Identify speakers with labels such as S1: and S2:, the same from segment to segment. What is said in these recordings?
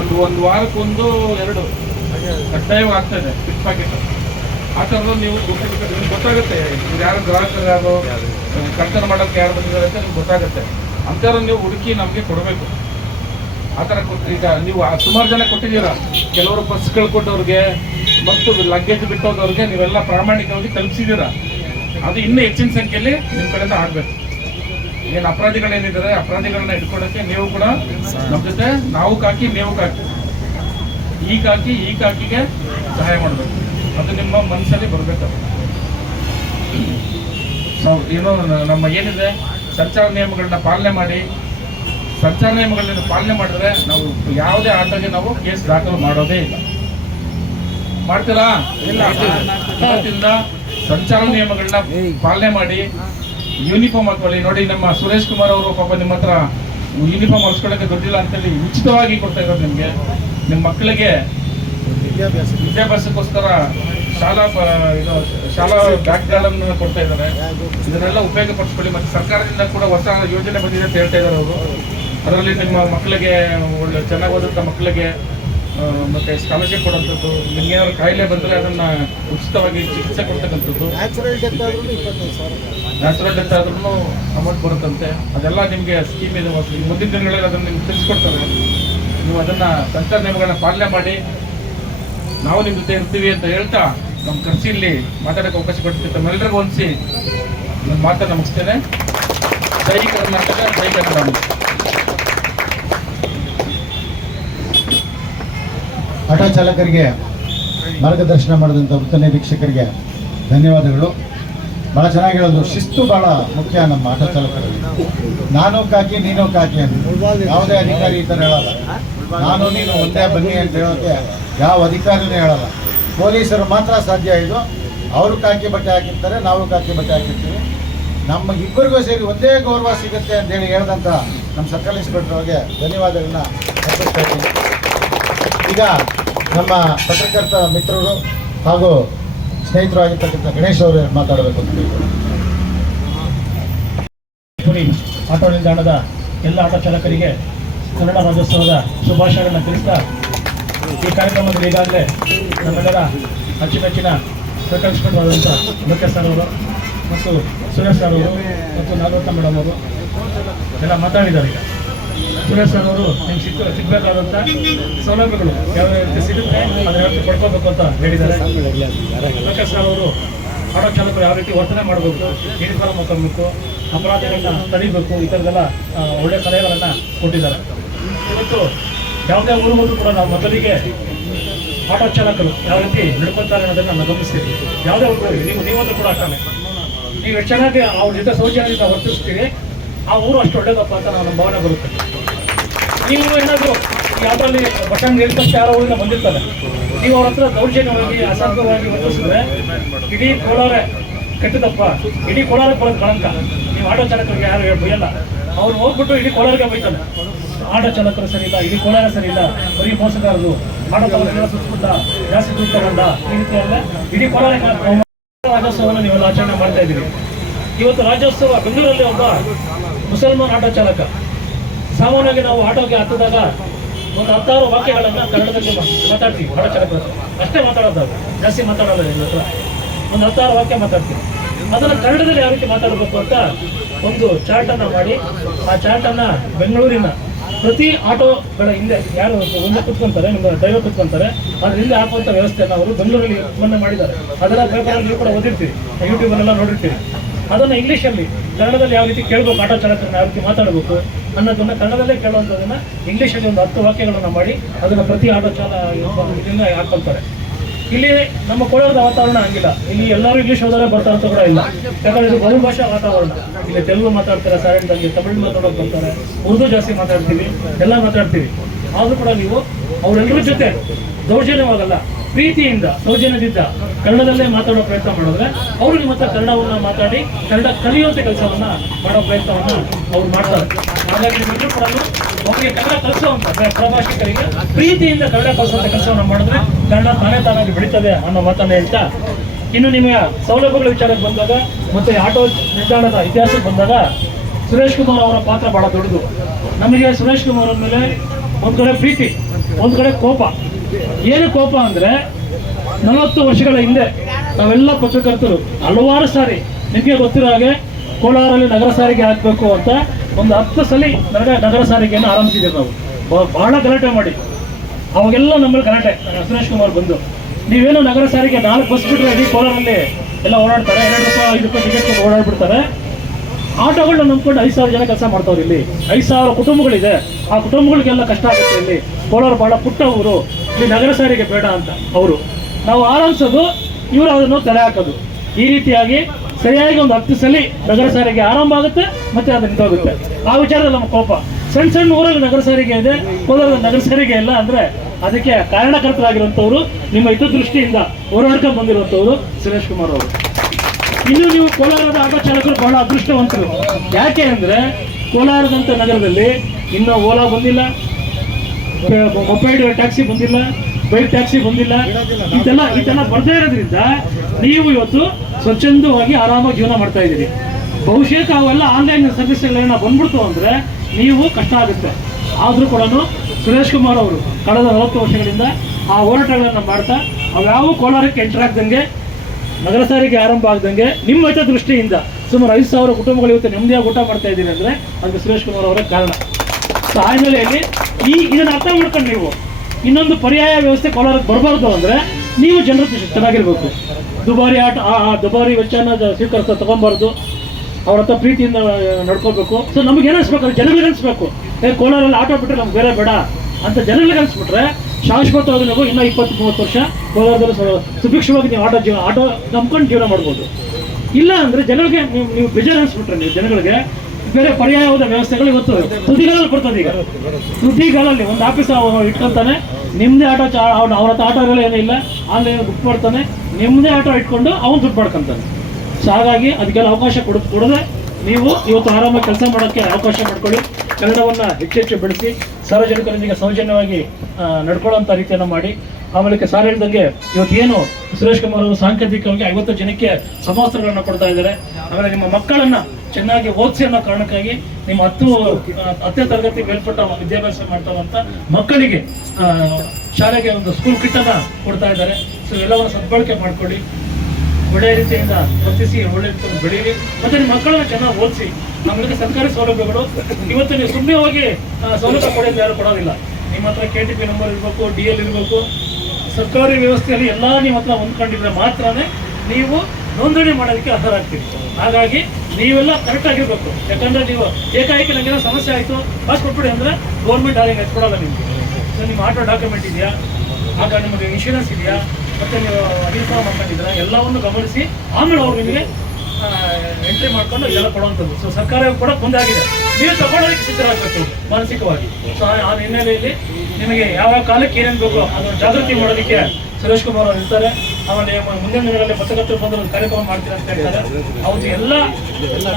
S1: ಒಂದು ಒಂದು ವಾರಕ್ಕೊಂದು ಎರಡು. ಕಡ್ಡಾಯವಾಗಿ ಆಗ್ತಾ ಇದೆ ಪಿಕ್ ಪ್ಯಾಕೆಟ್ ಆ ಥರದ ನೀವು ನಿಮ್ಗೆ ಗೊತ್ತಾಗುತ್ತೆ ಯಾರು ಗ್ರಾಹಕರು ಯಾರು ಕಳ್ತನ ಮಾಡೋಕ್ಕೆ ಯಾರು ಬಂದಿದ್ದಾರೆ ಅಂತ ನಿಮ್ಗೆ ಗೊತ್ತಾಗುತ್ತೆ. ಅಂಥವ್ರ ನೀವು ಹುಡುಕಿ ನಮಗೆ ಕೊಡಬೇಕು. ಆ ಥರ ಈಗ ನೀವು ಸುಮಾರು ಜನ ಕೊಟ್ಟಿದ್ದೀರಾ? ಕೆಲವರು ಬಸ್ ಕಳ್ಕೊಟ್ಟವ್ರಿಗೆ ಮತ್ತು ಲಗ್ಗೇಜ್ ಬಿಟ್ಟೋದವ್ರಿಗೆ ನೀವೆಲ್ಲ ಪ್ರಾಮಾಣಿಕವಾಗಿ ತಲುಪಿಸಿದ್ದೀರಾ? ಅದು ಇನ್ನೂ ಹೆಚ್ಚಿನ ಸಂಖ್ಯೆಯಲ್ಲಿ ನಿಮ್ಮ ಕಡೆಯಿಂದ ಆಗಬೇಕು. ಏನು ಅಪರಾಧಿಗಳೇನಿದ್ದಾರೆ ಅಪರಾಧಿಗಳನ್ನ ಇಟ್ಕೊಳ್ಳೋಕ್ಕೆ ನೀವು ಕೂಡ ನಮ್ಮ ಜೊತೆ ನಾವು ಕಾಕಿ ನೀವು ಕಾಕಿ. ಈ ಕಾಕಿ ಈ ಕಾಕಿಗೆ ಸಹಾಯ ಮಾಡಬೇಕು. ಅದು ನಿಮ್ಮ ಮನಸ್ಸಲ್ಲಿ ಬರಬೇಕು ನಾವು ಏನೋ ನಮ್ಮ ಏನಿದೆ ಸಂಚಾರ ನಿಯಮಗಳನ್ನ ಪಾಲನೆ ಮಾಡಿ ಸಂಚಾರ ನಿಯಮಗಳನ್ನ ಪಾಲನೆ ಮಾಡಿದ್ರೆ ನಾವು ಯಾವುದೇ ಆಟೋಗೆ ನಾವು ಕೇಸ್ ದಾಖಲು ಮಾಡೋದೇ ಇಲ್ಲ. ಮಾಡ್ತೀರಾ? ಇಲ್ಲ. ಸಂಚಾರ ನಿಯಮಗಳನ್ನ ಪಾಲನೆ ಮಾಡಿ ಯೂನಿಫಾರ್ಮ್ ಹಾಕೊಳ್ಳಿ. ನೋಡಿ ನಮ್ಮ ಸುರೇಶ್ ಕುಮಾರ್ ಅವರು ಪಾಪ ನಿಮ್ಮ ಹತ್ರ ಯೂನಿಫಾರ್ಮ್ ಹೊಲಿಸ್ಕೊಳ್ಳೋಕೆ ದುಡ್ಡಿಲ್ಲ ಅಂತೇಳಿ ಉಚಿತವಾಗಿ ಕೊಡ್ತಾ ಇರೋದು ನಿಮಗೆ. ನಿಮ್ಮ ಮಕ್ಕಳಿಗೆ ವಿದ್ಯಾಭ್ಯಾಸಕ್ಕೋಸ್ಕರ ಶಾಲಾ ಇದು ಶಾಲಾ ಬ್ಯಾಗ್ಗಳನ್ನು ಕೊಡ್ತಾ ಇದ್ದಾರೆ. ಇದನ್ನೆಲ್ಲ ಉಪಯೋಗ ಪಡಿಸ್ಕೊಳ್ಳಿ ಮತ್ತೆ ಸರ್ಕಾರದಿಂದ ಕೂಡ ಹೊಸ ಯೋಜನೆ ಬಂದಿದೆ ಅಂತ ಹೇಳ್ತಾ ಇದ್ದಾರೆ ಅವರು. ಅದರಲ್ಲಿ ನಿಮ್ಮ ಮಕ್ಕಳಿಗೆ ಒಳ್ಳೆ ಚೆನ್ನಾಗಿ ಓದಂಥ ಮಕ್ಕಳಿಗೆ ಮತ್ತೆ ಸ್ಕಾಲರ್ಶಿಪ್ ಕೊಡುವಂಥದ್ದು ನಿಮ್ಗೆ ಏನಾದ್ರು ಕಾಯಿಲೆ ಬಂದರೆ ಅದನ್ನ ಉಚಿತವಾಗಿ ಚಿಕಿತ್ಸೆ ಕೊಡ್ತಕ್ಕಂಥದ್ದು.
S2: ನ್ಯಾಚುರಲ್ ಡೆತ್ ಆದ್ರೂ ಇಪ್ಪತ್ತೈದು ಸಾವಿರ.
S1: ನ್ಯಾಚುರಲ್ ಡೆತ್ ಆದ್ರೂ ಅಮೌಂಟ್ ಬರುತ್ತಂತೆ. ಅದೆಲ್ಲ ನಿಮಗೆ ಸ್ಕೀಮ್ ಇದೆ. ಮುಂದಿನ ದಿನಗಳಲ್ಲಿ ಅದನ್ನು ನಿಮ್ಗೆ ತಿಳಿಸ್ಕೊಡ್ತಾರೆ. ನೀವು ಅದನ್ನು ಸಂಚಾರ ನಿಯಮಗಳನ್ನ ಪಾಲನೆ ಮಾಡಿ ನಾವು ನಿಮ್ಮ ಜೊತೆ ಇರ್ತೀವಿ ಅಂತ ಹೇಳ್ತಾ ನಮ್ಮ ಕರ್ಸಿಯಲ್ಲಿ ಮಾತಾಡೋಕ್ಕೆ ಅವಕಾಶ ಕೊಡ್ತೀವಿ ತಮ್ಮೆಲ್ಲರಿಗೂ ಹೊಂದಿಸಿ ನನ್ನ ಮಾತನ್ನು ನಮಸ್ತೇನೆ ಜೈ ಕರ್ನಾಟಕ ಜೈ ಕನ್ನಡ
S2: ಆಟೋ ಚಾಲಕರಿಗೆ ಮಾರ್ಗದರ್ಶನ ಮಾಡಿದಂಥ ವೃತ್ತ ನಿರೀಕ್ಷಕರಿಗೆ ಧನ್ಯವಾದಗಳು. ಭಾಳ ಚೆನ್ನಾಗಿ ಹೇಳೋದು, ಶಿಸ್ತು ಭಾಳ ಮುಖ್ಯ ನಮ್ಮ ಆಟೋ ಚಾಲಕರು. ನಾನು ಕಾಕಿ, ನೀನು ಕಾಕಿ ಅಂತ. ಯಾವುದೇ ಅಧಿಕಾರಿ ಈ ಥರ ಹೇಳಲ್ಲ. ನಾನು, ನೀನು ಒಂದೇ ಬನ್ನಿ ಅಂತ ಹೇಳೋಕ್ಕೆ ಯಾವ ಅಧಿಕಾರಿನೂ ಹೇಳಲ್ಲ. ಪೊಲೀಸರು ಮಾತ್ರ ಸಾಧ್ಯ ಇದು. ಅವರು ಕಾಕಿ ಬಟ್ಟೆ ಹಾಕಿರ್ತಾರೆ, ನಾವು ಕಾಕಿ ಬಟ್ಟೆ ಹಾಕಿರ್ತೀವಿ. ನಮ್ಮ ಇಬ್ಬರಿಗೂ ಸೇರಿ ಒಂದೇ ಗೌರವ ಸಿಗುತ್ತೆ ಅಂತೇಳಿ ಹೇಳ್ದಂಥ ನಮ್ಮ ಸರ್ಕಲ್ ಇನ್ಸ್ಪೆಕ್ಟರ್ ಅವ್ರಿಗೆ ಧನ್ಯವಾದಗಳನ್ನ ಈಗ ನಮ್ಮ ಪತ್ರಕರ್ತ ಮಿತ್ರರು ಹಾಗೂ ಸ್ನೇಹಿತರು ಆಗಿರ್ತಕ್ಕಂಥ ಗಣೇಶ್ ಅವರು ಮಾತಾಡಬೇಕು ಅಂತ.
S3: ಪುರಿ ಆಟೋ ನಿಲ್ದಾಣದ ಎಲ್ಲ ಆಟೋ ಚಾಲಕರಿಗೆ ಕನ್ನಡ ರಾಜ್ಯೋತ್ಸವದ ಶುಭಾಶಯಗಳನ್ನು ತಿಳಿಸ್ತಾ ಈ ಕಾರ್ಯಕ್ರಮದಲ್ಲಿ ಈಗಾಗಲೇ ನಮ್ಮೆಲ್ಲರ ಅಚ್ಚುಮೆಚ್ಚಿನ ಪ್ರಕಟಿಸಿಕೊಂಡಾದಂಥ ಮುಖ್ಯ ಸರ್ ಅವರು ಮತ್ತು ಸುರೇಶ್ ಸರ್ ಅವರು ಮತ್ತು ನಾಗರತ್ನ ಮೇಡಮ್ ಅವರು ಎಲ್ಲ ಮಾತಾಡಿದ್ದಾರೆ ಈಗ ಸರ್ ಅವರು ನಿಮ್ಗೆ ಸಿಕ್ಕ ಸಿಗಬೇಕಾದಂಥ ಸೌಲಭ್ಯಗಳು ಯಾವ ರೀತಿ ಸಿಗುತ್ತೆ ಅದರ ಪಡ್ಕೋಬೇಕು ಅಂತ ಹೇಳಿದ್ದಾರೆ. ಲೋಕೇಶ್ ಸರ್ ಅವರು ಆಟೋ ಚಾಲಕರು ಯಾವ ರೀತಿ ವರ್ತನೆ ಮಾಡಬೇಕು ಯೂನಿಫಾರ್ಮ್ ಹಾಕೊಬೇಕು ಅಪರಾಧಗಳನ್ನ ತಡಿಬೇಕು ಈ ಥರದ್ದೆಲ್ಲ ಆ, ಒಳ್ಳೆ ಸಲಹೆಗಳನ್ನು ಕೊಟ್ಟಿದ್ದಾರೆ. ಇವತ್ತು ಯಾವುದೇ ಊರು ಹೋದ್ರು ಕೂಡ ನಾವು ಮೊದಲಿಗೆ ಆಟೋ ಚಾಲಕರು ಯಾವ ರೀತಿ ನಡ್ಕೊತಾರೆ ಅನ್ನೋದನ್ನ ನಾವು ಗಮನಿಸ್ತೀವಿ. ಯಾವುದೇ ಊರು ನೀವು ನೀವಂತೂ ಕೂಡ ಅಷ್ಟೇ. ನೀವು ಚೆನ್ನಾಗಿ ಅವ್ರ ಜೊತೆ ಸೌಜನ್ಯದಿಂದ ವರ್ತಿಸ್ತೀವಿ. ಆ ಊರು ಅಷ್ಟು ಒಳ್ಳೇದಪ್ಪ ಅಂತ ನಮ್ಮ ಭಾವನೆ ಬರುತ್ತೆ. ನೀವು ಏನಾದರೂ ಯಾವುದ್ರಲ್ಲಿ ಬಟನ್ ನಿಲ್ತಕ್ಕೆ ಯಾರೋ ಊರಿಂದ ಬಂದಿರ್ತಾರೆ. ನೀವು ಅವ್ರ ಹತ್ರ ದೌರ್ಜನ್ಯವಾಗಿ ಅಸಾಧ್ಯವಾಗಿ ವರ್ತಿಸಿದ್ರೆ ಇಡೀ ಕೋಲಾರ ಕೆಟ್ಟದಪ್ಪ. ಇಡೀ ಕೋಲಾರಕ್ಕೆ ಬರೋದು ಕಳಂಕ. ನೀವು ಆಟೋ ಚಾಲಕರಿಗೆ ಯಾರು ಹೇಳ್- ಬೈಯಲ್ಲ ಅವ್ರು ಹೋಗ್ಬಿಟ್ಟು ಇಡೀ ಕೋಲಾರಕ್ಕೆ ಬೈತಾನೆ ಆಟೋ ಚಾಲಕರು ಸರಿ ಇಲ್ಲ, ಇಡೀ ಕೋಲಾರ ಸರಿ ಇಲ್ಲ, ಬರೀ ಮೋಸಗಾರರು. ಆಟೋ ಚಾಲಕರೆಲ್ಲ ಸುತ್ತಮುತ್ತ ಜಾಸ್ತಿ ದುಡ್ಡು ತಗೊಂಡ, ಈ ರೀತಿಯಲ್ಲ ಇಡೀ ಕೋಲಾರ ರಾಜ್ಯೋತ್ಸವವನ್ನು ನೀವೆಲ್ಲ ಆಚರಣೆ ಮಾಡ್ತಾ ಇದ್ದೀರಿ. ಇವತ್ತು ರಾಜ್ಯೋತ್ಸವ ಬೆಂಗಳೂರಲ್ಲಿ ಒಬ್ಬ ಮುಸಲ್ಮಾನ್ ಆಟೋ ಚಾಲಕ. ಸಾಮಾನ್ಯವಾಗಿ ನಾವು ಆಟೋಗೆ ಹತ್ತಿದಾಗ ಒಂದು ಹತ್ತಾರು ವಾಕ್ಯಗಳನ್ನು ಕನ್ನಡದಲ್ಲಿ ಮಾತಾಡ್ತೀವಿ ಆಟೋ ಚಾಲಕ ಅಷ್ಟೇ ಮಾತಾಡೋದು ಜಾಸ್ತಿ ಮಾತಾಡೋಲ್ಲ ಹತ್ರ. ಒಂದು ಹತ್ತಾರು ವಾಕ್ಯ ಮಾತಾಡ್ತೀವಿ. ಅದನ್ನ ಕನ್ನಡದಲ್ಲಿ ಯಾವ ರೀತಿ ಮಾತಾಡಬೇಕು ಅಂತ ಒಂದು ಚಾರ್ಟನ್ನು ಮಾಡಿ, ಆ ಚಾರ್ಟನ್ನು ಬೆಂಗಳೂರಿನ ಪ್ರತಿ ಆಟೋಗಳ ಹಿಂದೆ ಯಾರು ಒಂದು ಕುತ್ಕೊಂತಾರೆ, ನಿಮ್ಮ ಡ್ರೈವರ್ ಕುತ್ಕೊಂತಾರೆ ಅದ್ರ ಹಿಂದೆ ಹಾಕುವಂಥ ವ್ಯವಸ್ಥೆಯನ್ನು ಅವರು ಬೆಂಗಳೂರಲ್ಲಿ ಮೊನ್ನೆ ಮಾಡಿದ್ದಾರೆ. ಅದೆಲ್ಲ ಪೇಪರಲ್ಲಿ ಕೂಡ ಓದಿರ್ತೀವಿ. ಯೂಟ್ಯೂಬಲ್ಲೆಲ್ಲ ನೋಡಿರ್ತೀವಿ. ಅದನ್ನ ಇಂಗ್ಲೀಷಲ್ಲಿ ಕನ್ನಡದಲ್ಲಿ ಯಾವ ರೀತಿ ಕೇಳಬೇಕು ಆಟೋ ಚಾಲಕರನ್ನ, ಯಾವ ರೀತಿ ಮಾತಾಡಬೇಕು ಅನ್ನೋದನ್ನ ಕನ್ನಡದಲ್ಲೇ ಕೇಳುವಂಥದ್ದನ್ನು ಇಂಗ್ಲೀಷಲ್ಲಿ ಒಂದು ಹತ್ತು ವಾಕ್ಯಗಳನ್ನ ಮಾಡಿ ಅದನ್ನ ಪ್ರತಿ ಆಟೋ ಚಾಲ ಹಾಕೊಳ್ತಾರೆ. ಇಲ್ಲಿ ನಮ್ಮ ಕೋಲಾರದ ವಾತಾವರಣ ಹಂಗಿಲ್ಲ. ಇಲ್ಲಿ ಎಲ್ಲರೂ ಇಂಗ್ಲೀಷ್ ಹೋದರೆ ಬರ್ತಾ ಅಂತ ಕೂಡ ಇಲ್ಲ. ಯಾಕಂದ್ರೆ ಇದು ಬಹುಭಾಷಾ ವಾತಾವರಣ. ಇಲ್ಲಿ ತೆಲುಗು ಮಾತಾಡ್ತಾರೆ ಸಾರೆಂಟಲ್ಲಿ ತಮಿಳು ಮಾತಾಡೋಕೆ ಬರ್ತಾರೆ, ಉರ್ದು ಜಾಸ್ತಿ ಮಾತಾಡ್ತೀವಿ, ಎಲ್ಲ ಮಾತಾಡ್ತೀವಿ. ಆದ್ರೂ ಕೂಡ ನೀವು ಅವರೆಲ್ಲರ ಜೊತೆ ದೌರ್ಜನ್ಯವಾಗಲ್ಲ. ಪ್ರೀತಿಯಿಂದ, ಸೌಜನ್ಯದಿಂದ ಕನ್ನಡದಲ್ಲೇ ಮಾತಾಡೋ ಪ್ರಯತ್ನ ಮಾಡಿದ್ರೆ ಅವರು ನಿಮ್ಮ ಹತ್ರ ಕನ್ನಡವನ್ನ ಮಾತಾಡಿ, ಕನ್ನಡ ಕಲಿಯುವಂತ ಕೆಲಸವನ್ನ ಮಾಡೋ ಪ್ರಯತ್ನವನ್ನ ಅವ್ರು ಮಾಡ್ತಾರೆ. ಹಾಗಾಗಿ ಕೂಡ ಅವರಿಗೆ ಕನ್ನಡ ಕಲಿಸುವಂತ ಪ್ರವಾಸಿಗರಿಗೆ ಪ್ರೀತಿಯಿಂದ ಕನ್ನಡ ಕಲಿಸುವಂಥ ಕೆಲಸವನ್ನ ಮಾಡಿದ್ರೆ ಕನ್ನಡ ತಾನೇ ತಾನಾಗಿ ಬೆಳೀತದೆ ಅನ್ನೋ ಮಾತನ್ನ ಹೇಳ್ತಾ, ಇನ್ನು ನಿಮಗೆ ಸೌಲಭ್ಯಗಳ ವಿಚಾರಕ್ಕೆ ಬಂದಾಗ ಮತ್ತೆ ಆಟೋ ನಿಲ್ದಾಣದ ಇತಿಹಾಸಕ್ಕೆ ಬಂದಾಗ ಸುರೇಶ್ ಕುಮಾರ್ ಅವರ ಪಾತ್ರ ಬಹಳ ದೊಡ್ಡದು. ನಮಗೆ ಸುರೇಶ್ ಕುಮಾರ್ ಅಂದಮೇಲೆ ಮೇಲೆ ಒಂದ್ ಕಡೆ ಪ್ರೀತಿ, ಒಂದು ಕಡೆ ಕೋಪ. ಏನು ಕೋಪ ಅಂದ್ರೆ ನಲವತ್ತು ವರ್ಷಗಳ ಹಿಂದೆ ನಾವೆಲ್ಲ ಪತ್ರಕರ್ತರು ಹಲವಾರು ಸಾರಿ ನಿಮಗೆ ಗೊತ್ತಿರೋ ಹಾಗೆ ಕೋಲಾರಲ್ಲಿ ನಗರ ಸಾರಿಗೆ ಹಾಕಬೇಕು ಅಂತ ಒಂದು ಹತ್ತು ಸಲ ನಗರ ನಗರ ಸಾರಿಗೆಯನ್ನು ಆರಂಭಿಸಿದ್ದೇವೆ ನಾವು. ಬಹಳ ಗಲಾಟೆ ಮಾಡಿ. ಅವಾಗೆಲ್ಲ ನಮ್ಮಲ್ಲಿ ಗಲಾಟೆ. ಸುರೇಶ್ ಕುಮಾರ್ ಬಂದು. ನೀವೇನು ನಗರ ಸಾರಿಗೆ ನಾಲ್ಕು ಬಸ್ ಬಿಟ್ಟರೆ ಕೋಲಾರಲ್ಲಿ ಎಲ್ಲ ಓಡಾಡ್ತಾರೆ, ಎರಡು ರೂಪಾಯಿ, ಐದು ರೂಪಾಯಿ ಟಿಕೆಟ್ ಓಡಾಡ್ಬಿಡ್ತಾರೆ. ಆಟೋಗಳನ್ನ ನಂಬ್ಕೊಂಡು ಐದು ಸಾವಿರ ಜನ ಕೆಲಸ ಮಾಡ್ತಾವ್ರು ಇಲ್ಲಿ. ಐದು ಸಾವಿರ ಕುಟುಂಬಗಳಿದೆ. ಆ ಕುಟುಂಬಗಳಿಗೆಲ್ಲ ಕಷ್ಟ ಆಗುತ್ತೆ ಇಲ್ಲಿ. ಕೋಲಾರ ಬಹಳ ಪುಟ್ಟ ಊರು. ಇಲ್ಲಿ ನಗರ ಸಾರಿಗೆ ಬೇಡ ಅಂತ ಅವರು. ನಾವು ಆರಂಭಿಸೋದು ಇವರು ಅದನ್ನು ತಲೆ ಹಾಕೋದು. ಈ ರೀತಿಯಾಗಿ ಸರಿಯಾಗಿ ಒಂದು ಹತ್ತು ಸಲ ನಗರ ಸಾರಿಗೆ ಆರಂಭ ಆಗುತ್ತೆ ಮತ್ತೆ ಅದು ನಿಂತೋಗುತ್ತೆ ಆ ವಿಚಾರದಲ್ಲಿ ನಮ್ಮ ಕೋಪ. ಸಣ್ಣ ಸಣ್ಣ ಊರಲ್ಲಿ ನಗರ ಸಾರಿಗೆ ಇದೆ, ಕೋಲಾರದ ನಗರ ಸಾರಿಗೆ ಇಲ್ಲ ಅಂದ್ರೆ ಅದಕ್ಕೆ ಕಾರಣಕರ್ತರಾಗಿರುವಂಥವ್ರು, ನಿಮ್ಮ ಹಿತದೃಷ್ಟಿಯಿಂದ ಹೋರಾಡ್ಕೊಂಡು ಬಂದಿರುವಂಥವ್ರು ಸುರೇಶ್ ಕುಮಾರ್ ಅವರು. ಇನ್ನು ನೀವು ಕೋಲಾರದ ಆಟೋ ಚಾಲಕರು ಬಹಳ ಅದೃಷ್ಟವಂತರು. ಯಾಕೆ ಅಂದ್ರೆ ಕೋಲಾರದಂತ ನಗರದಲ್ಲಿ ಇನ್ನೂ ಓಲಾ ಬಂದಿಲ್ಲ, ಮೊಬೈಲ್ ಟ್ಯಾಕ್ಸಿ ಬಂದಿಲ್ಲ, ಬೈಕ್ ಟ್ಯಾಕ್ಸಿ ಬಂದಿಲ್ಲ. ಇದೆಲ್ಲ ಇದೆಲ್ಲ ಬರ್ದೇ ಇರೋದ್ರಿಂದ ನೀವು ಇವತ್ತು ಸ್ವಚ್ಛಂದವಾಗಿ ಆರಾಮಾಗಿ ಜೀವನ ಮಾಡ್ತಾ ಇದ್ದೀರಿ. ಬಹುಶಃ ಅವೆಲ್ಲ ಆನ್ಲೈನ್ ಸರ್ವಿಸ್ಗಳನ್ನ ಬಂದ್ಬಿಡ್ತು ಅಂದ್ರೆ ನೀವು ಕಷ್ಟ ಆಗುತ್ತೆ. ಆದ್ರೂ ಕೂಡ ಸುರೇಶ್ ಕುಮಾರ್ ಅವರು ಕಳೆದ ನಲವತ್ತು ವರ್ಷಗಳಿಂದ ಆ ಹೋರಾಟಗಳನ್ನು ಮಾಡ್ತಾ ಅವ್ಯಾವ ಕೋಲಾರಕ್ಕೆ ಎಂಟರ್ ಆಗ್ದಂಗೆ ನಗರ ಸಾರಿಗೆ ಆರಂಭ ಆಗದಂಗೆ ನಿಮ್ಮ ಹಿತ ದೃಷ್ಟಿಯಿಂದ ಸುಮಾರು ಐದು ಸಾವಿರ ಕುಟುಂಬಗಳು ಇವತ್ತು ನೆಮ್ಮದಿಯಾಗಿ ಊಟ ಮಾಡ್ತಾ ಇದ್ದೀನಿ ಅಂದ್ರೆ ಅದಕ್ಕೆ ಸುರೇಶ್ ಕುಮಾರ್ ಅವರ ಕಾರಣ. ಸೊ, ಆ ಹಿನ್ನೆಲೆಯಲ್ಲಿ ಈ ಇದನ್ನ ಅರ್ಥ ಮಾಡ್ಕೊಂಡು ನೀವು ಇನ್ನೊಂದು ಪರ್ಯಾಯ ವ್ಯವಸ್ಥೆ ಕೋಲಾರಕ್ಕೆ ಬರಬಾರ್ದು ಅಂದ್ರೆ ನೀವು ಜನರು ಚೆನ್ನಾಗಿರ್ಬೇಕು. ದುಬಾರಿ ಆಟ ದುಬಾರಿ ವೆಚ್ಚನ ಸ್ವೀಕರಿಸ್ತಾ ತೊಗೊಬಾರ್ದು. ಅವ್ರ ಹತ್ರ ಪ್ರೀತಿಯಿಂದ ನಡ್ಕೋಬೇಕು. ಸೊ, ನಮ್ಗೆ ಏನಿಸ್ಬೇಕು ಜನಗಳಿಗೆ ಅನಿಸ್ಬೇಕು. ಏ, ಕೋಲಾರಲ್ಲಿ ಆಟೋ ಬಿಟ್ಟರೆ ನಮ್ಗೆ ಬೇರೆ ಬೇಡ ಅಂತ ಜನಗಳಿಗೆ ಅನ್ಸ್ಬಿಟ್ರೆ ಶಾಶ್ವತವಾಗಿ ನಾವು ಇನ್ನೂ ಇಪ್ಪತ್ತು ಮೂವತ್ತು ವರ್ಷ ಕೋಲಾರದಲ್ಲಿ ಸುಭಿಕ್ಷವಾಗಿ ನೀವು ಆಟೋ ಜೀವನ ಆಟೋ ನಂಬ್ಕೊಂಡು ಜೀವನ ಮಾಡ್ಬೋದು. ಇಲ್ಲ ಅಂದ್ರೆ ಜನಗಳಿಗೆ ನೀವು ನೀವು ಬೇಜಾರು ಅನ್ಸ್ಬಿಟ್ರೆ ನೀವು ಜನಗಳಿಗೆ ಬೇರೆ ಪರ್ಯಾಯವಾದ ವ್ಯವಸ್ಥೆಗಳು ಇವತ್ತು ಸುದ್ದಿಗಳಲ್ಲಿ ಬರ್ತದೆ ಈಗ. ಸುದ್ದಿಗಳಲ್ಲಿ ಒಂದು ಆಫೀಸ್ ಇಟ್ಕೊಂತಾನೆ ನಿಮ್ಮದೇ ಆಟೋ ಚಾ ಅವ್ರ ಹತ್ರ ಆಟೋ ಇರಲ್ಲ ಏನಿಲ್ಲ ಆನ್ಲೈನ್ ಬುಕ್ ಮಾಡ್ತಾನೆ ನಿಮ್ಮದೇ ಆಟೋ ಇಟ್ಕೊಂಡು ಅವನು ದುಡ್ಡು ಮಾಡ್ಕೊಂತಾನೆ. ಸೊ ಹಾಗಾಗಿ ಅದಕ್ಕೆಲ್ಲ ಅವಕಾಶ ಕೊಡ ಕೊಡದೆ ನೀವು ಇವತ್ತು ಆರಾಮಾಗಿ ಕೆಲಸ ಮಾಡೋಕ್ಕೆ ಅವಕಾಶ ಮಾಡ್ಕೊಳ್ಳಿ. ಕನ್ನಡವನ್ನು ಹೆಚ್ಚೆಚ್ಚು ಬೆಳೆಸಿ ಸಾರ್ವಜನಿಕರೊಂದಿಗೆ ಸೌಜನ್ಯವಾಗಿ ನಡ್ಕೊಳ್ಳೋಂಥ ರೀತಿಯನ್ನು ಮಾಡಿ. ಆಮೇಲೆ ಸಾರ್ ಇವತ್ತು ಏನು ಸುರೇಶ್ ಕುಮಾರ್ ಅವರು ಸಾಂಕೇತಿಕವಾಗಿ ಐವತ್ತು ಜನಕ್ಕೆ ಸಮವಸ್ತ್ರಗಳನ್ನು ಕೊಡ್ತಾ ಇದ್ದಾರೆ. ಆಮೇಲೆ ನಿಮ್ಮ ಮಕ್ಕಳನ್ನು ಚೆನ್ನಾಗಿ ಓದಿಸಿ ಅನ್ನೋ ಕಾರಣಕ್ಕಾಗಿ ನಿಮ್ಮ ಹತ್ತು ಹತ್ತನೇ ತರಗತಿ ಮೇಲ್ಪಟ್ಟ ವಿದ್ಯಾಭ್ಯಾಸ ಮಾಡ್ತಾರಂತ ಮಕ್ಕಳಿಗೆ ಶಾಲೆಗೆ ಒಂದು ಸ್ಕೂಲ್ ಕಿಟ್ಟನ್ನು ಕೊಡ್ತಾ ಇದ್ದಾರೆ. ಸೊ ಎಲ್ಲವನ್ನು ಸದ್ಬಳಕೆ ಮಾಡ್ಕೊಳ್ಳಿ. ಒಳ್ಳೆ ರೀತಿಯಿಂದ ವರ್ತಿಸಿ ಒಳ್ಳೆ ರೀತಿಯಲ್ಲಿ ಬೆಳೀರಿ ಮತ್ತೆ ನಿಮ್ಮ ಮಕ್ಕಳನ್ನ ಚೆನ್ನಾಗಿ ಓದಿಸಿ. ನಮಗೆ ಸರ್ಕಾರಿ ಸೌಲಭ್ಯಗಳು. ಇವತ್ತು ನೀವು ಸುಮ್ಮನೆ ಹೋಗಿ ಸೌಲಭ್ಯ ಕೊಡೋದು ಯಾರು ಕೊಡೋದಿಲ್ಲ. ನಿಮ್ಮ ಹತ್ರ ಕೆ ಟಿ ಪಿ ನಂಬರ್ ಇರಬೇಕು ಡಿ ಎಲ್ ಇರಬೇಕು. ಸರ್ಕಾರಿ ವ್ಯವಸ್ಥೆಯಲ್ಲಿ ಎಲ್ಲ ನಿಮ್ಮ ಹತ್ರ ಹೊಂದ್ಕೊಂಡಿದ್ರೆ ಮಾತ್ರನೇ ನೀವು ನೋಂದಣಿ ಮಾಡೋದಕ್ಕೆ ಅರ್ಹರಾಗ್ತೀರಿ. ಹಾಗಾಗಿ ನೀವೆಲ್ಲ ಕರೆಕ್ಟ್ ಆಗಿರ್ಬೇಕು. ಯಾಕಂದ್ರೆ ನೀವು ಏಕಾಏಕಿ ನನಗೆ ಸಮಸ್ಯೆ ಆಯಿತು. ಪಾಸ್ ಕೊಟ್ಬಿಡಿ ಅಂದ್ರೆ ಗೌರ್ಮೆಂಟ್ ಯಾರಿಗೆ ಹಚ್ಕೊಡಲ್ಲ ನಿಮಗೆ. ಸೊ ನಿಮ್ಮ ಆಟೋ ಡಾಕ್ಯುಮೆಂಟ್ ಇದೆಯಾ? ಆಗ ನಿಮಗೆ ಇನ್ಶೂರೆನ್ಸ್ ಇದೆಯಾ? ಮತ್ತೆ ನೀವು ಯೂನಿಫಾರ್ಮ್ ಮಾಡ್ಕೊಂಡಿದ್ದೀರಾ. ಎಲ್ಲವನ್ನು ಗಮನಿಸಿ, ಆಮೇಲೆ ಅವ್ರು ನಿಮಗೆ ಎಂಟ್ರಿ ಮಾಡ್ಕೊಂಡು ಇದೆಲ್ಲ ಕೊಡುವಂಥದ್ದು. ಸೊ ಸರ್ಕಾರ ಕೂಡ ಮುಂದಾಗಿದೆ ನೀವು ತಗೊಳ್ಳೋದಕ್ಕೆ ಸಿದ್ಧರಾಗಬೇಕು ಮಾನಸಿಕವಾಗಿ. ಸೊ ಆ ಹಿನ್ನೆಲೆಯಲ್ಲಿ ನಿಮಗೆ ಯಾವ ಕಾಲಕ್ಕೆ ಏನೇನು ಬೇಕೋ ಅದನ್ನು ಜಾಗೃತಿ ಮಾಡೋದಕ್ಕೆ ಸುರೇಶ್ ಕುಮಾರ್ ಅವರು ಇರ್ತಾರೆ. ಆಮೇಲೆ ಮುಂದಿನ ದಿನಗಳಲ್ಲಿ ಪತ್ರಕರ್ತರು ಬಂದು ಒಂದು ಕಾರ್ಯಕ್ರಮ ಮಾಡ್ತೀರಾ ಅಂತ ಹೇಳ್ತಾರೆ. ಅವ್ರು ಎಲ್ಲ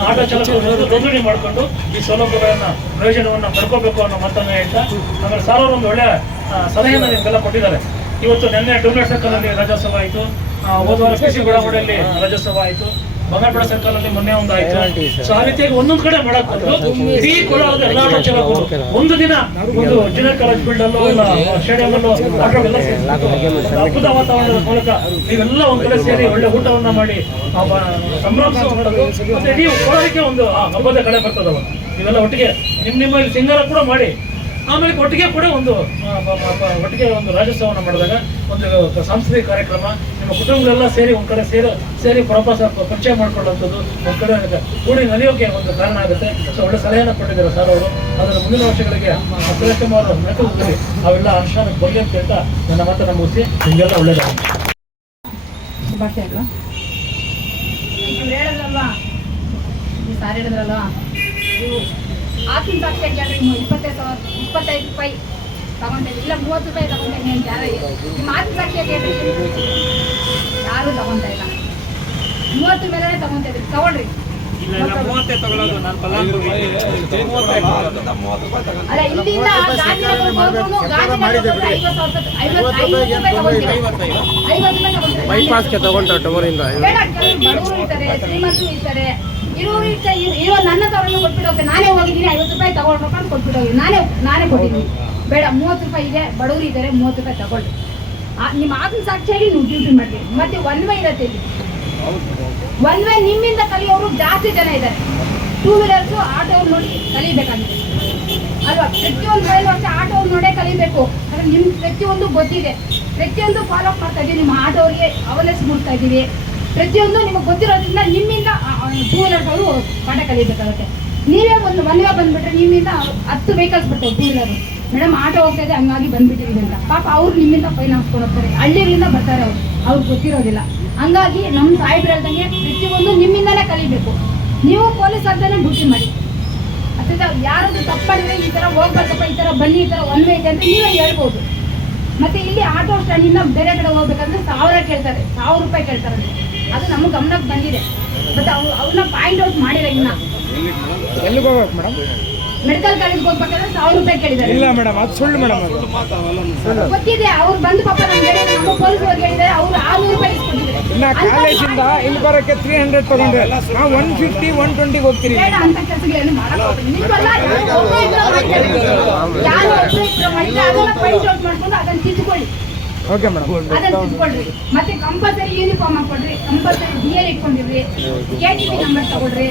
S3: ಆಟೋ ಚಾಲಕರು ನೋಂದಣಿ ಮಾಡಿಕೊಂಡು ಈ ಸೌಲಭ್ಯಗಳನ್ನು, ಪ್ರಯೋಜನವನ್ನು ಪಡ್ಕೋಬೇಕು ಅನ್ನೋ ಮಾತನ್ನ ಹೇಳ್ತಾ ಆಮೇಲೆ ಸಾರ್ ಅವರು ಒಂದು ಒಳ್ಳೆಯ ಸಲಹೆಯನ್ನು ನಿಮಗೆಲ್ಲ ಕೊಟ್ಟಿದ್ದಾರೆ. ಇವತ್ತು ನಿನ್ನೆ ಡೂಬ್ಲೆಟ್ ಸರ್ಕಲ್ ಅಲ್ಲಿ ರಾಜ್ಯೋತ್ಸವ ಆಯಿತು. ಹೋದ ವಾರ ಕೃಷಿ ಗುಡಾವಳಿಯಲ್ಲಿ ರಾಜ್ಯೋತ್ಸವ ಆಯಿತು. ಬಂಗಾರಪಡ ಸರ್ಕಲ್ ಅಲ್ಲಿ ಮೊನ್ನೆ ಒಂದು ಆಯ್ತು. ಸೊ ಆ ರೀತಿಯಾಗಿ ಒಂದೊಂದು ಕಡೆ ಮಾಡಕ್ಕೆ ಇಡೀ ಒಂದು ದಿನ ಒಂದು ಜೂನಿಯರ್ ಕಾಲೇಜ್ ಫೀಲ್ಡ್ ಅಲ್ಲೋ ಸ್ಟೇಡಿಯಂ ಅಲ್ಲೋ ಸೇರ್ಸ್ಬಿಟ್ಟು ವಾತಾವರಣದ ಮೂಲಕ ನೀವೆಲ್ಲ ಒಂದ್ ಕಡೆ ಸೇರಿ ಒಳ್ಳೆ ಊಟವನ್ನ ಮಾಡಿ ಸಂಭ್ರಮಿಸುವ ಮತ್ತೆ ಇಡೀ ಒಂದು ಹಬ್ಬದ ಕಡೆ ಬರ್ತದವ ಇವೆಲ್ಲ ಒಟ್ಟಿಗೆ ನಿಮ್ ನಿಮ್ಮ ಸಿಂಗಾರ ಕೂಡ ಮಾಡಿ ಆಮೇಲೆ ಒಟ್ಟಿಗೆ ಕೂಡ ಒಂದು ಒಟ್ಟಿಗೆ ಒಂದು ರಾಜ್ಯೋತ್ಸವನ ಮಾಡಿದಾಗ ಒಂದು ಸಾಂಸ್ಕೃತಿಕ ಕಾರ್ಯಕ್ರಮ ನಿಮ್ಮ ಕುಟುಂಬಗಳೆಲ್ಲ ಸೇರಿ ಒಂದ್ ಕಡೆ ಸೇರಿ ಸೇರಿ ಪ್ರವಾಸ ಪರಿಚಯ ಮಾಡ್ಕೊಳ್ಳುವಂಥದ್ದು ಒಂದ್ ಕಡೆ ಕೂಡಿ ನಲಿಯೋಕೆ ಒಂದು ಕಾರಣ ಆಗುತ್ತೆ. ಸೊ ಒಳ್ಳೆ ಸಲಹೆಯನ್ನು ಕೊಟ್ಟಿದ್ದಾರೆ ಸರ್ ಅವರು. ಅದರ ಮುಂದಿನ ವರ್ಷಗಳಿಗೆ ಸುರೇಶ್ ಕುಮಾರ್ ಹೋಗಿ ಅವೆಲ್ಲ ಅನುಷ್ಠಾನಕ್ಕೆ ಬರಲಿ ಅಂತ ಹೇಳ್ತಾ ನನ್ನ ಮಾತನ್ನು
S4: ನಂಬಿಸಿ ಹಿಂಗೆಲ್ಲ ಒಳ್ಳೇದಾಗ ಸಾರ್ ಹೇಳಿದ್ರಲ್ವಾ? ನೀವು ಆಕಿನ ಪಕ್ಷ ಇಪ್ಪತ್ತೈದು ಸಾವಿರ. ಇಪ್ಪತ್ತೈದು ರೂಪಾಯಿ. ತಗೊಂಡಿದ್ರಿ ಇಲ್ಲ ಮೂವತ್ತು ರೂಪಾಯಿ ತಗೊಂಡಿದ್ದೀನಿ ಅಂತ ಯಾರು ನಿಮ್ಮ ಆಕಿನ ಸಾಕ್ಷಿ ಯಾರು ತಗೊಂತ ಇಲ್ಲ ಮೂವತ್ತು ಮೇಲೆ ತಗೊಂತ ಇದ್ರಿ ತಗೊಳ್ರಿ
S5: ಮೂವತ್ತೇ ತಗೊಳ್ಳೋದು ನಾನು ಫಲಾನುಭವಿ
S4: ಅಲ್ಲ ಇಲ್ಲಿಂದ ಐವತ್ತು ರೂಪಾಯಿ ಶ್ರೀಮಂತರು ಇರ್ತಾರೆ. ಇರೋರು ಇರೋ ನನ್ನ ತವರನ್ನು ಕೊಟ್ಬಿಟ್ಟು ನಾನೇ ಹೋಗಿದ್ದೀನಿ, ಐವತ್ತು ರೂಪಾಯಿ ತಗೊಂಡು ಅಂತ ಕೊಟ್ಬಿಟ್ಟು ನಾನೇ ನಾನೇ ಕೊಟ್ಟಿದ್ದೀನಿ. ಬೇಡ, ಮೂವತ್ತು ರೂಪಾಯಿ ಇದೆ, ಬಡವರು ಇದ್ದಾರೆ, ಮೂವತ್ತು ರೂಪಾಯಿ ತಗೊಳ್ಳಿ. ನಿಮ್ಮ ಆತ್ಮ ಸಾಕ್ಷಿಯಾಗಿ ನೀವು ಡ್ಯೂಟಿ ಮಾಡ್ತೀರಿ. ಮತ್ತೆ ಒನ್ ವೇ ಇರುತ್ತೆ ಇಲ್ಲಿ. ಒನ್ ವೇ ನಿಮ್ಮಿಂದ ಕಲಿಯೋರು ಜಾಸ್ತಿ ಜನ ಇದ್ದಾರೆ. ಟೂ ವೀಲರ್ಸು ಆಟೋ ನೋಡಿ ಕಲಿಬೇಕಾಗಿದೆ ಅಲ್ವಾ? ಪ್ರತಿಯೊಂದು ರೈಲು ವರ್ಷ ಆಟೋ ನೋಡೇ ಕಲಿಬೇಕು. ಅಂದ್ರೆ ನಿಮ್ಗೆ ಪ್ರತಿಯೊಂದು ಗೊತ್ತಿದೆ. ಪ್ರತಿಯೊಂದು ಫಾಲೋ ಮಾಡ್ತಾ ಇದೀವಿ ನಿಮ್ಮ ಆಟೋರಿಗೆ ಅವೇರ್ನೆಸ್ ಮೂಡ್ತಾ ಇದೀವಿ ಪ್ರತಿಯೊಂದು ನಿಮಗೆ ಗೊತ್ತಿರೋದ್ರಿಂದ ನಿಮ್ಮಿಂದ ಟೂ ಅವರು ಪಾಠ ಕಲಿಬೇಕಾಗುತ್ತೆ. ನೀವೇ ಒಂದು ಮನೆಗೆ ಬಂದ್ಬಿಟ್ರೆ ನಿಮ್ಮಿಂದ ಹತ್ತು ವೆಹಿಕಲ್ಸ್ ಬರ್ತವೆ ಟೂ ವೀಲರ್ ಮೇಡಮ್ ಆಟೋ ಹೋಗ್ತಾ ಇದೆ, ಹಂಗಾಗಿ ಬಂದ್ಬಿಟ್ಟಿದ್ದೀವಿ ಅಂತ. ಪಾಪ ಅವ್ರು ನಿಮ್ಮಿಂದ ಫೈನ್ ಹಾಕ್ಸ್ಕೊಂಡು ಹೋಗ್ತಾರೆ. ಬರ್ತಾರೆ ಅವ್ರು. ಅವ್ರಿಗೆ ಗೊತ್ತಿರೋದಿಲ್ಲ. ಹಂಗಾಗಿ ನಮ್ಮ ಸಾಹೇಬ್ರು ಹೇಳ್ದಂಗೆ ಪ್ರತಿಯೊಂದು ನಿಮ್ಮಿಂದಲೇ ಕಲಿಬೇಕು. ನೀವು ಪೊಲೀಸ್ ಅಂತಲೇ ಡ್ಯೂಟಿ ಮಾಡಿ. ಅಥವಾ ಯಾರಾದ್ರೂ ತಪ್ಪಾಡಿದ್ರೆ ಈ ಥರ ಹೋಗ್ಬೇಕಪ್ಪ, ಈ ಥರ ಬನ್ನಿ, ಈ ಥರ ಒನ್ ಇದೆ ಅಂತ ನೀವೇ ಹೇಳ್ಬೋದು. ಮತ್ತೆ ಇಲ್ಲಿ ಆಟೋ ಸ್ಟ್ಯಾಂಡಿಂದ ಬೇರೆ ಕಡೆ ಹೋಗ್ಬೇಕಂದ್ರೆ ಸಾವಿರ ಕೇಳ್ತಾರೆ, ಸಾವಿರ ರೂಪಾಯಿ ಕೇಳ್ತಾರೆ. ಅದು ನಮ್ಮ ಗಮನಕ್ಕೆ ಬಂದಿದೆ. ಬಟ್ ಅವ್ರು ಅವ್ರನ್ನ ಪಾಯಿಂಟ್ ಔಟ್ ಮಾಡಿಲ್ಲ ಇನ್ನ.
S5: ಎಲ್ಲಿಗೆ ಹೋಗ್ಬೇಕು ಮೇಡಮ್
S4: ಮೆಡಿಕಲ್ ಕಾಲೇಜ್ ಹೋಗ್ಬೇಕಾದ್ರೆ ಸಾವಿರ ರೂಪಾಯಿ ಕೇಳಿದ್ದಾರೆ.
S5: ಇಲ್ಲ ಮೇಡಮ್ ಅದು ಸುಳ್ಳು ಮೇಡಮ್
S4: ಗೊತ್ತಿದೆ ಅವ್ರು ಬಂದು ಪಾಪ ನಮ್ಗೆ ನಮ್ಮ ಪೊಲೀಸ್ ಅವ್ರಿಗೆ ಹೇಳಿದ್ದಾರೆ ಅವ್ರು ಆರ್ನೂರು ರೂಪಾಯಿ ಇಸ್ಕೊಂಡಿದ್ದಾರೆ
S5: ಇನ್ನ ಕಾಲೇಜಿಂದ ಇಲ್ಲಿ ಬರೋಕ್ಕೆ ತ್ರೀ ಹಂಡ್ರೆಡ್ ತಗೊಂಡ್ರೆ ನಾವು ಒನ್ ಫಿಫ್ಟಿ ಒನ್ ಟ್ವೆಂಟಿಗೆ ಹೋಗ್ತೀರಿ.
S4: ಬೇಡ ಅಂತ ಕೆಲಸಗಳೇನು ಮಾಡಕ್ ಯಾರು ಒಬ್ರು ಇಬ್ರು ಮಾಡಿದ್ರೆ ಅದನ್ನ ಪಾಯಿಂಟ್ ಔಟ್ ಮಾಡ್ಕೊಂಡು ಅದನ್ನ ತಿದ್ದುಕೊಳ್ಳಿ.
S5: ಓಕೆ ಮೇಡಮ್
S4: ಅದನ್ನ ತಿಳ್ಕೊಳ್ರಿ. ಮತ್ತೆ ಕಂಪಲ್ಸರಿ ಯೂನಿಫಾರ್ಮ್ ಹಾಕೊಡ್ರಿ ಕಂಪಲ್ಸರಿ ಡಿ ಎಲ್ ಇಟ್ಕೊಂಡಿರ್ರಿ ಕೆ ಟಿ ಪಿ ನಂಬರ್ ತಗೊಳ್ರಿ.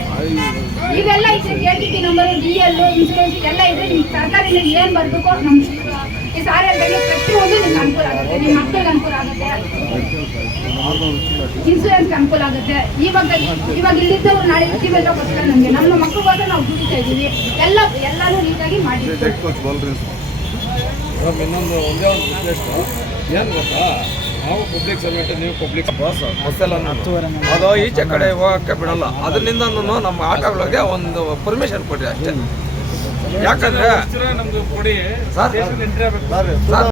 S4: ಇವೆಲ್ಲ ಇದ್ರೆ K T P number D L insurance ಎಲ್ಲ ಇದ್ರೆ ನಿಮ್ ಸರ್ಕಾರದಿಂದ ಏನ್ ಬರ್ಬೇಕು ನಮ್ ಈ ಸಾರಿ ಹೇಳ್ದಂಗೆ ಪ್ರತಿಯೊಂದು ನಿಮ್ಗೆ ಅನುಕೂಲ ಆಗುತ್ತೆ. ನಿಮ್ಮ ಮಕ್ಕಳಿಗೆ ಅನುಕೂಲ ಆಗುತ್ತೆ. ಇನ್ಸೂರೆನ್ಸ್ ಅನುಕೂಲ ಆಗುತ್ತೆ. ಇವಾಗ ಇವಾಗ ಇಲ್ಲಿದ್ದವ್ರು ನಾಳೆ ಇರ್ತೀವಲ್ಲೋಸ್ಕರ ನಮ್ಗೆ. ನಮ್ಮ ಮಕ್ಕಳಿಗೋಸ್ಕರ ನಾವು ದುಡಿತಾ ಇದೀವಿ ಎಲ್ಲ ಎಲ್ಲಾನು ನೀಟಾಗಿ ಮಾಡಿ
S6: ಇನ್ನೊಂದು ಒಂದೇ ಒಂದು ರಿಕ್ವೆಸ್ಟ್ ಏನು ಗೊತ್ತಾ ನಾವು ಪಬ್ಲಿಕ್ ಸರ್ವೆಂಟ್ ನೀವು ಪಬ್ಲಿಕ್ ಬಾಸ್ ಬಸ್ಸೆಲ್ಲ ಅದು ಈಚೆ ಕಡೆ ಹೋಗಕ್ಕೆ ಬಿಡಲ್ಲ. ಅದರಿಂದ ನಮ್ಮ ಆಟೋಗಳಿಗೆ ಒಂದು ಪರ್ಮಿಷನ್ ಕೊಡಿ ಅಷ್ಟೇ. ಯಾಕಂದ್ರೆ
S1: ನಮ್ದು ಕೊಡಿ?
S6: ಸರ್.
S1: ಸ್ಟೇಷನ್ ಎಂಟ್ರಿ ಆಗ್ಬೇಕು.
S6: ಸರ್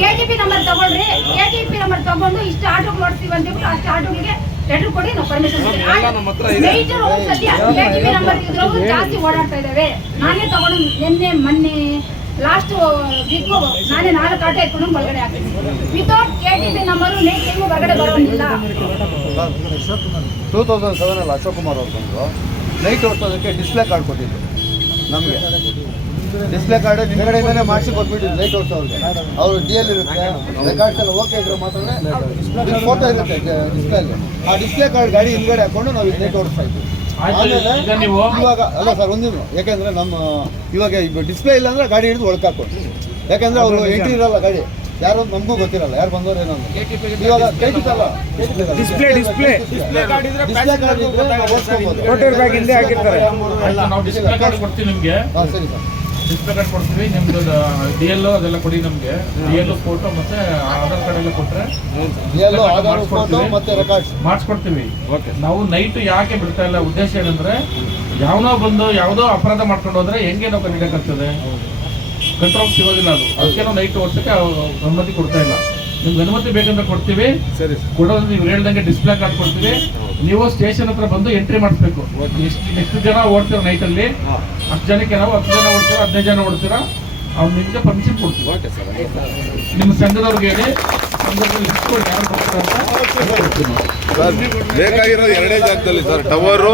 S4: ಕೆಟಿಪಿ ನಂಬರ್ ತಗೊಳ್ರಿ ಕೆಟಿಪಿ ನಂಬರ್ ತಗೊಂಡು ಇಷ್ಟು ಆಟೋ ಓಡಿಸ್ತೀವಿ ಅಂತ ಹೇಳ್ಬಿಟ್ಟು ಅಷ್ಟು ಆಟೋಗಳಿಗೆ ಲೆಟರ್ ಕೊಡಿ ನಾವು ಪರ್ಮಿಷನ್
S6: ಎಲ್ಲ ನಮ್ಮ ಹತ್ರ ಇದೆ.
S4: ಮೇಜರ್ ಸದ್ಯ ಕೆಟಿಪಿ ನಂಬರ್ ಇದ್ರವು ಜಾಸ್ತಿ ಓಡಾಡ್ತಾ ಇದಾವೆ. ನಾನೇ ತಗೊಂಡು ನಿನ್ನೆ ಮೊನ್ನೆ ಲಾಸ್ಟ್ ಬಿಗ್ ನಾನೇ ನಾಲ್ಕು ಆಟೋ ಇಟ್ಕೊಂಡು ಹೊರಗಡೆ ಹಾಕ್ತೀನಿ without KTP number next time ಹೊರಗಡೆ ಬರೋದಿಲ್ಲ
S2: ಟೂ ತೌಸಂಡ್ ಸೆವೆನಲ್ಲಿ ಅಶೋಕ್ ಕುಮಾರ್ ಅವ್ರು ಬಂದರು. ನೈಟ್ ಓಡಿಸೋದಕ್ಕೆ ಡಿಸ್ಪ್ಲೇ ಕಾರ್ಡ್ ಕೊಟ್ಟಿದ್ದರು ನಮಗೆ. ಡಿಸ್ಪ್ಲೇ ಕಾರ್ಡ್ ನಿಮ್ಗಡೆಯಿಂದನೇ ಮಾಡಿಸಿ ಕೊಟ್ಬಿಟ್ಟಿದ್ದು ಲೈಟ್ ಓಡಿಸೋರಿಗೆ ಅವರು ಡಿ ಎಲ್ ಇರುತ್ತೆ ರೆಕಾರ್ಡ್ಸ್ ಎಲ್ಲ ಓಕೆ ಇದ್ರೆ ಮಾತ್ರ ಫೋಟೋ ಇರುತ್ತೆ ಡಿಸ್ಪ್ಲೇಲಿ ಆ ಡಿಸ್ಪ್ಲೇ ಕಾರ್ಡ್ ಗಾಡಿ ಹಿಂದ್ಗಡೆ ಹಾಕೊಂಡು ನಾವು ಲೈಟ್ ಓಡಿಸ್ತಾ ಇದ್ವಿ. ಆಮೇಲೆ
S1: ಈಗ ನೀವು
S2: ಇವಾಗ ಅಲ್ಲ ಸರ್ ಒಂದಿನ ಯಾಕಂದ್ರೆ ನಮ್ಮ ಇವಾಗ ಡಿಸ್ಪ್ಲೇ ಇಲ್ಲ ಅಂದ್ರೆ ಗಾಡಿ ಹಿಡಿದು ಒಳಕಾಕೊಂಡು ಯಾಕಂದ್ರೆ ಅವರು ಎಂಟ್ರಿ ಇರಲ್ಲ ಗಾಡಿ. ಯಾರು ನಮಗೂ ಗೊತ್ತಿರಲ್ಲ ಯಾರು ಬಂದವರು ಏನೋ. ಇವಾಗ
S5: ಡಿಸ್ಪ್ಲೇ ಡಿಸ್ಪ್ಲೇ
S2: ಡಿಸ್ಪ್ಲೇ ಕಾರ್ಡ್ ಇದ್ರೆ ನಾವು
S1: ಡಿಸ್ಪ್ಲೇ ಕಾರ್ಡ್ ಕೊಡ್ತೀವಿ ನಿಮಗೆ.
S2: ಹಾ ಸರಿ ಸರ್.
S1: ಡಿಸ್ಪ್ಲೇ ಕಾರ್ಡ್ ಕೊಡ್ತೀವಿ ನಿಮ್ದು ಡಿ ಎಲ್ ಅದೆಲ್ಲ ಕೊಡಿ ನಮಗೆ. ಡಿ ಎಲ್ ಫೋಟೋ ಮತ್ತೆ ಆಧಾರ್ ಕಾರ್ಡ್ ಎಲ್ಲ ಕೊಟ್ರೆ ಮಾಡಿಸ್ಕೊಡ್ತೀವಿ.
S6: ಓಕೆ
S1: ನಾವು ನೈಟ್ ಯಾಕೆ ಬಿಡ್ತಾ ಇಲ್ಲ? ಉದ್ದೇಶ ಏನಂದ್ರೆ ಯಾವನೋ ಬಂದು ಯಾವುದೋ ಅಪರಾಧ ಮಾಡ್ಕೊಂಡು ಹೋದ್ರೆ ಹೆಂಗೆ ನಾವು ಕಂಡಿಡಕ್ಕಾಗ್ತದೆ ಕಂಟ್ರೋಲ್ ಸಿಗೋದಿಲ್ಲ ಅದು. ಅದಕ್ಕೆ ನಾವು ನೈಟ್ ಓಡ್ಸಕ್ಕೆ ಅನುಮತಿ ಕೊಡ್ತಾ ಇಲ್ಲ. ನಿಮ್ಗೆ ಅನುಮತಿ ಬೇಕಂದ್ರೆ ಕೊಡ್ತೀವಿ.
S6: ಸರಿ
S1: ಕೊಡೋದು ನೀವು ಹೇಳ್ದಂಗೆ ಡಿಸ್ಪ್ಲೇ ಕಾರ್ಡ್ ಕೊಡ್ತೀವಿ. ನೀವು ಸ್ಟೇಷನ್ ಹತ್ರ ಬಂದು ಎಂಟ್ರಿ ಮಾಡಿಸ್ಬೇಕು. ಎಷ್ಟು ಎಷ್ಟು ಜನ ಓಡ್ತೀರ ನೈಟಲ್ಲಿ?
S6: ಅಷ್ಟು
S1: ಹತ್ತು ಜನಕ್ಕೆ ನಾವು ಹತ್ತು ಜನ ಓಡ್ತೀರಾ ಹದಿನೈದು ಜನ ಓಡ್ತೀರ? ಅವ್ರು ನಿಮಗೆ ಪರ್ಮಿಷನ್ ಕೊಡ್ತೀವಿ.
S6: ಓಕೆ ಸರ್
S1: ನಿಮ್ಮ ಸಂಘದವ್ರಿಗೆ ಹೇಳಿ ಸಂಘದಲ್ಲಿ ಯಾರು ಅಂತ. ಬೇಕಾಗಿರೋ ನಾವು.
S7: ಬೇಕಾಗಿರೋದು ಎರಡೇ ಜಾಗದಲ್ಲಿ ಸರ್ ಟವರು